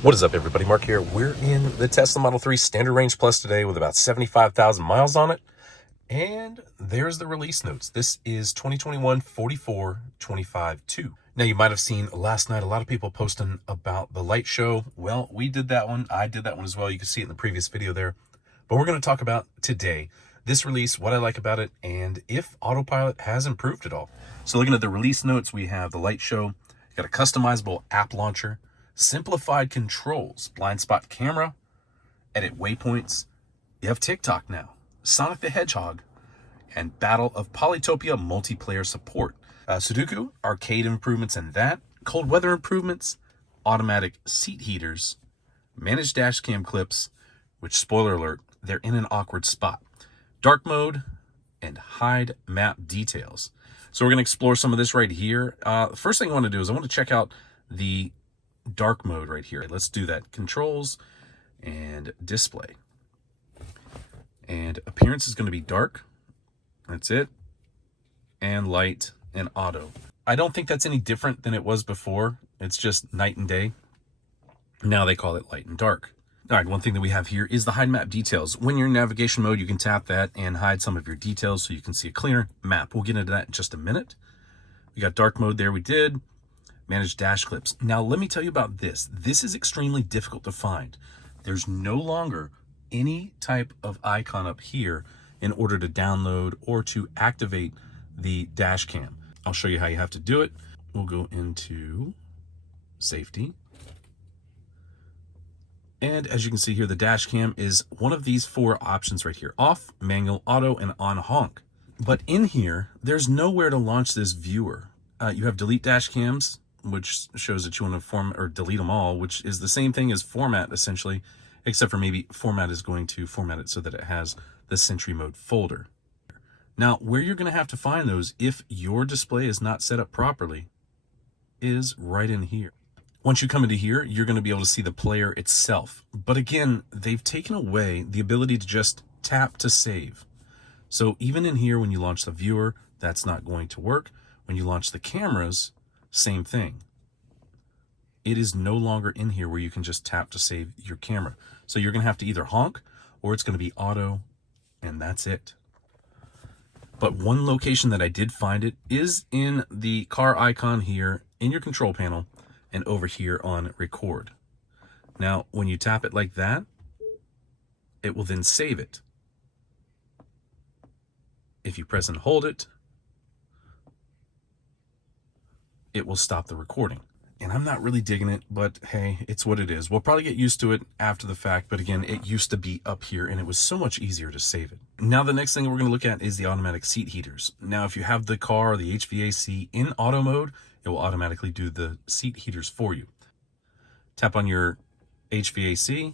What is up, everybody? Mark here. We're in the Tesla Model 3 Standard Range Plus today with about 75,000 miles on it. And there's the release notes. This is 2021 44-25-2. Now, you might have seen last night a lot of people posting about the light show. Well, we did that one. I did that one as well. You can see it in the previous video there. But we're going to talk about today this release, what I like about it, and if autopilot has improved at all. So looking at the release notes, we have the light show, got a customizable app launcher, simplified controls, blind spot camera, edit waypoints. You have TikTok now, Sonic the Hedgehog, and Battle of Polytopia multiplayer support. Sudoku, arcade improvements and that, cold weather improvements, automatic seat heaters, managed dash cam clips, which, spoiler alert, they're in an awkward spot, dark mode, and hide map details. So we're going to explore some of this right here. First thing I want to do is I want to check out the dark mode right here. Let's do that. Controls and display. And appearance is going to be dark. That's it. And light and auto. I don't think that's any different than it was before. It's just night and day. Now they call it light and dark. All right, one thing that we have here is the hide map details. When you're in navigation mode, you can tap that and hide some of your details so you can see a cleaner map. We'll get into that in just a minute. We got dark mode there, we did. Manage dash clips. Now, let me tell you about this. This is extremely difficult to find. There's no longer any type of icon up here in order to download or to activate the dash cam. I'll show you how you have to do it. We'll go into safety. And as you can see here, the dash cam is one of these four options right here: off, manual, auto, and on honk. But in here, there's nowhere to launch this viewer. You have delete dash cams, which shows that you want to format or delete them all, which is the same thing as format essentially, except for maybe format is going to format it so that it has the Sentry mode folder. Now, where you're going to have to find those if your display is not set up properly is right in here. Once you come into here, you're going to be able to see the player itself. But again, they've taken away the ability to just tap to save. So even in here, when you launch the viewer, that's not going to work. When you launch the cameras, same thing. It is no longer in here where you can just tap to save your camera. So you're going to have to either honk or it's going to be auto, and that's it. But one location that I did find it is in the car icon here in your control panel and over here on record. Now, when you tap it like that, it will then save it. If you press and hold it, it will stop the recording. And I'm not really digging it, but hey, it's what it is. We'll probably get used to it after the fact, but again, it used to be up here and it was so much easier to save it. Now, the next thing we're going to look at is the automatic seat heaters. Now, if you have the car or the HVAC in auto mode, it will automatically do the seat heaters for you. Tap on your HVAC,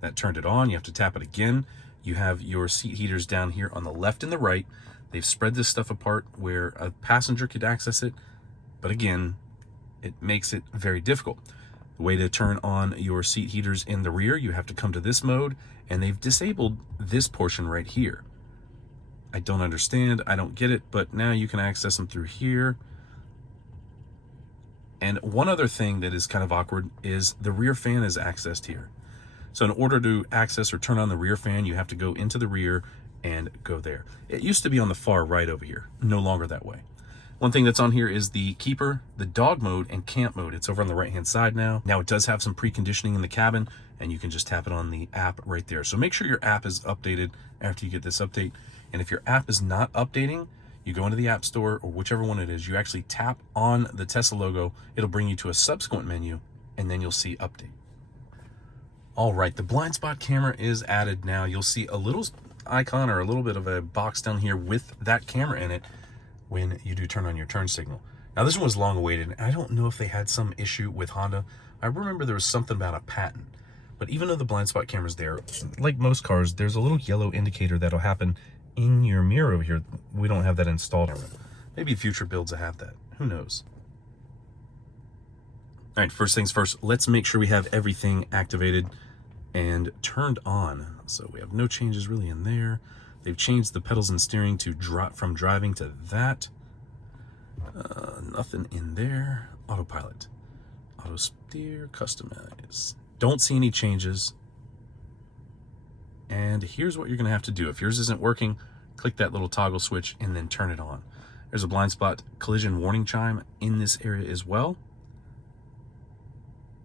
that turned it on. You have to tap it again. You have your seat heaters down here on the left and the right. They've spread this stuff apart where a passenger could access it. But again, it makes it very difficult. The way to turn on your seat heaters in the rear, you have to come to this mode, and they've disabled this portion right here. I don't understand, I don't get it, but now you can access them through here. And one other thing that is kind of awkward is the rear fan is accessed here. So in order to access or turn on the rear fan, you have to go into the rear and go there. It used to be on the far right over here, no longer that way. One thing that's on here is the keeper, the dog mode, and camp mode. It's over on the right-hand side now. Now, it does have some preconditioning in the cabin, and you can just tap it on the app right there. So make sure your app is updated after you get this update. And if your app is not updating, you go into the App Store or whichever one it is, you actually tap on the Tesla logo. It'll bring you to a subsequent menu, and then you'll see update. All right, the blind spot camera is added now. You'll see a little icon or a little bit of a box down here with that camera in it when you do turn on your turn signal. Now, this one was long awaited. I don't know if they had some issue with Honda. I remember there was something about a patent. But even though the blind spot camera's there, like most cars, there's a little yellow indicator that'll happen in your mirror over here. We don't have that installed. Maybe future builds will have that. Who knows? All right, first things first, let's make sure we have everything activated and turned on. So we have no changes really in there. They've changed the pedals and steering to drop from driving to that. Nothing in there. Autopilot. Auto steer, customize. Don't see any changes. And here's what you're gonna have to do. If yours isn't working, click that little toggle switch and then turn it on. There's a blind spot collision warning chime in this area as well.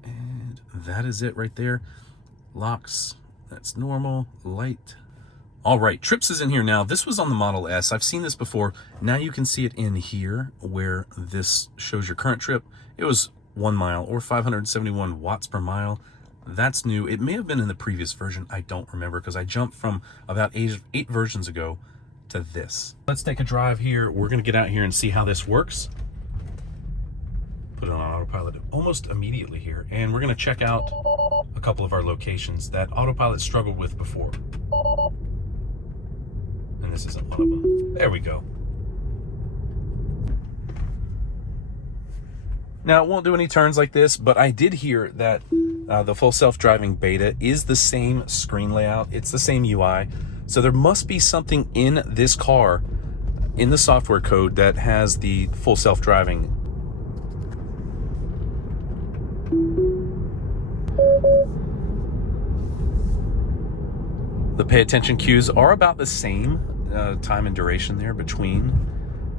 And that is it right there. Locks, that's normal, light. All right, trips is in here now. This was on the Model S. I've seen this before. Now you can see it in here where this shows your current trip. It was 1 mile or 571 watts per mile. That's new. It may have been in the previous version. I don't remember because I jumped from about eight versions ago to this. Let's take a drive here. We're gonna get out here and see how this works. Put it on autopilot almost immediately here. And we're gonna check out a couple of our locations that autopilot struggled with before. And this isn't one of them. There we go. Now, it won't do any turns like this, but I did hear that the full self-driving beta is the same screen layout. It's the same UI. So there must be something in this car, in the software code, that has the full self-driving. The pay attention cues are about the same time and duration there between,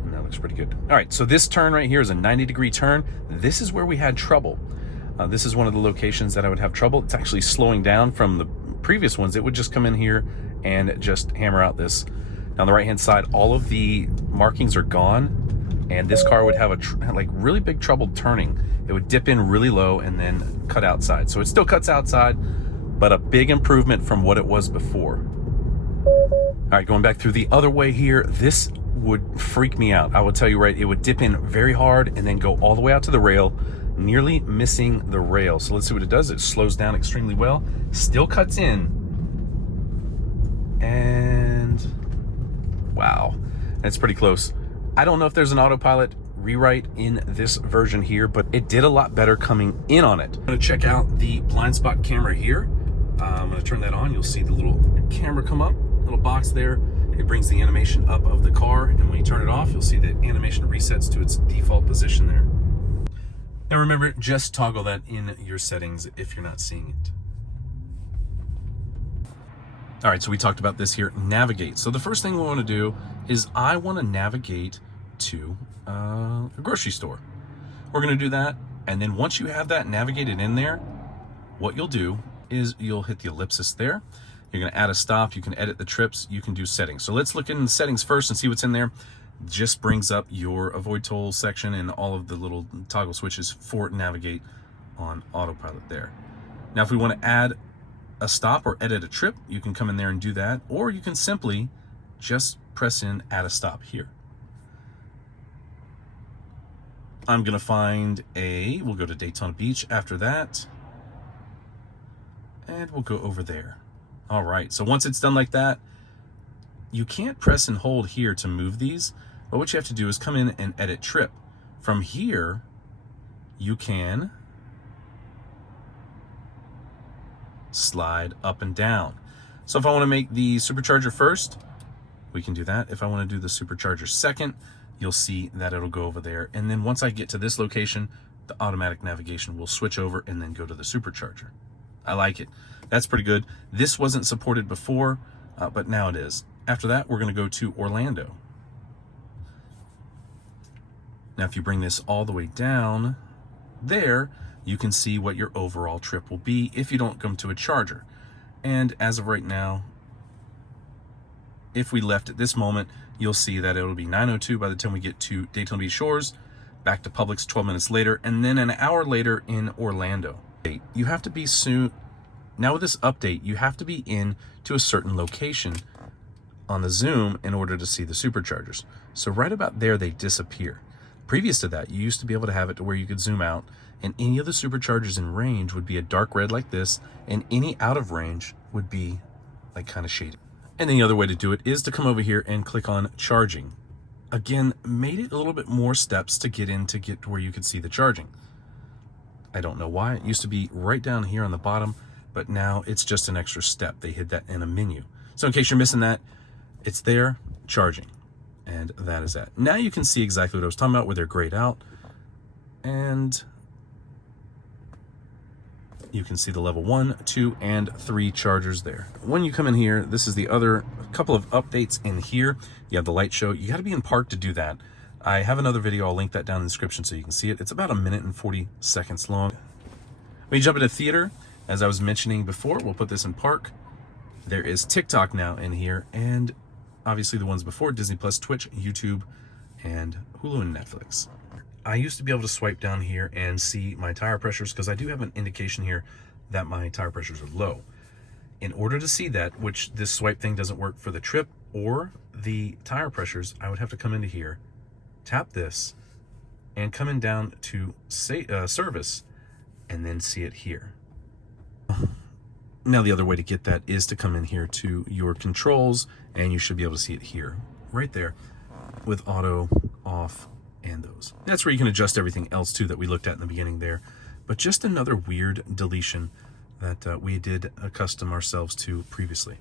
and that looks pretty good. All right, so this turn right here is a 90-degree turn. This is where we had trouble. This is one of the locations that I would have trouble. It's actually slowing down from the previous ones. It would just come in here and just hammer out this. Now on the right-hand side, all of the markings are gone, and this car would have a like really big trouble turning. It would dip in really low and then cut outside. So it still cuts outside, but a big improvement from what it was before. All right, going back through the other way here, this would freak me out. I will tell you right, it would dip in very hard and then go all the way out to the rail, nearly missing the rail. So let's see what it does. It slows down extremely well, still cuts in, and wow, that's pretty close. I don't know if there's an autopilot rewrite in this version here, but it did a lot better coming in on it. I'm gonna check out the blind spot camera here. I'm gonna turn that on. You'll see the little camera come up, little box there. It brings the animation up of the car, and when you turn it off, you'll see the animation resets to its default position there. Now remember, just toggle that in your settings if you're not seeing it. All right, so we talked about this here, navigate. So the first thing we wanna do is I wanna navigate to a grocery store. We're gonna do that, and then once you have that navigated in there, what you'll do is you'll hit the ellipsis there. You're gonna add a stop, you can edit the trips, you can do settings. So let's look in the settings first and see what's in there. Just brings up your avoid toll section and all of the little toggle switches for navigate on autopilot there. Now, if we wanna add a stop or edit a trip, you can come in there and do that, or you can simply just press in add a stop here. I'm gonna find we'll go to Daytona Beach after that, and we'll go over there. All right, so once it's done like that, you can't press and hold here to move these, but what you have to do is come in and edit trip. From here, you can slide up and down. So if I wanna make the supercharger first, we can do that. If I wanna do the supercharger second, you'll see that it'll go over there. And then once I get to this location, the automatic navigation will switch over and then go to the supercharger. I like it. That's pretty good. This wasn't supported before, but now it is. After that, we're gonna go to Orlando. Now, if you bring this all the way down there, you can see what your overall trip will be if you don't come to a charger. And as of right now, if we left at this moment, you'll see that it'll be 9:02 by the time we get to Daytona Beach Shores, back to Publix 12 minutes later, and then an hour later in Orlando. You have to be soon. Now with this update, you have to be in to a certain location on the zoom in order to see the superchargers. So right about there, they disappear. Previous to that, you used to be able to have it to where you could zoom out, and any of the superchargers in range would be a dark red like this, and any out of range would be like kind of shaded. And the other way to do it is to come over here and click on charging. Again, made it a little bit more steps to get to where you could see the charging. I don't know why. It used to be right down here on the bottom, but now it's just an extra step. They hid that in a menu. So in case you're missing that, it's there, charging. And that is that. Now you can see exactly what I was talking about, where they're grayed out. And You can see the level 1, 2, and 3 chargers there. When you come in here, this is the other couple of updates in here. You have the light show. You got to be in park to do that. I have another video. I'll link that down in the description so you can see it. It's about 1 minute and 40 seconds long. When you jump into theater, as I was mentioning before, we'll put this in park. There is TikTok now in here, and obviously the ones before, Disney Plus, Twitch, YouTube, and Hulu and Netflix. I used to be able to swipe down here and see my tire pressures because I do have an indication here that my tire pressures are low. In order to see that, which this swipe thing doesn't work for the trip or the tire pressures, I would have to come into here, tap this, and come in down to service, and then see it here. Now the other way to get that is to come in here to your controls, and you should be able to see it here, right there, with auto, off, and those. That's where you can adjust everything else too that we looked at in the beginning there. But just another weird deletion that we did accustom ourselves to previously.